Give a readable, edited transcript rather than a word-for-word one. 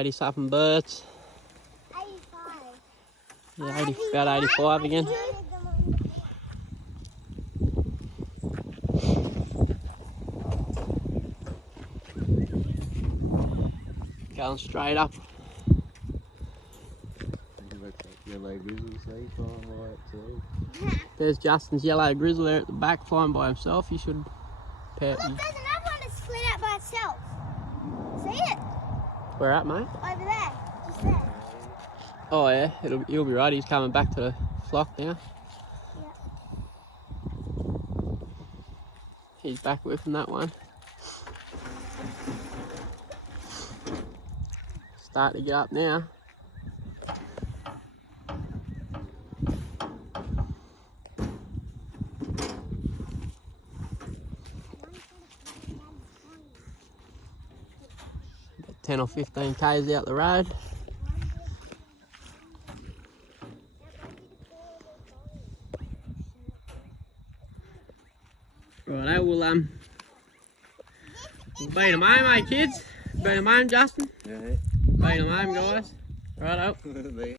80 something birds. 85. Yeah, about 85 again. Going straight up. Yellow grizzly, see, flying right too. There's Justin's yellow grizzly there at the back flying by himself. You should pet. Look, there's another one that's slid out by itself. See it? Where at, mate? Over there. Just there. Oh yeah, he'll be right. He's coming back to the flock now. Yeah. He's back whipping that one. Starting to get up now. About 10 or 15 k's out the road. Righto, we'll beat them home, eh, kids? Beat them home, Justin? Yeah. Beat them home, guys. Righto.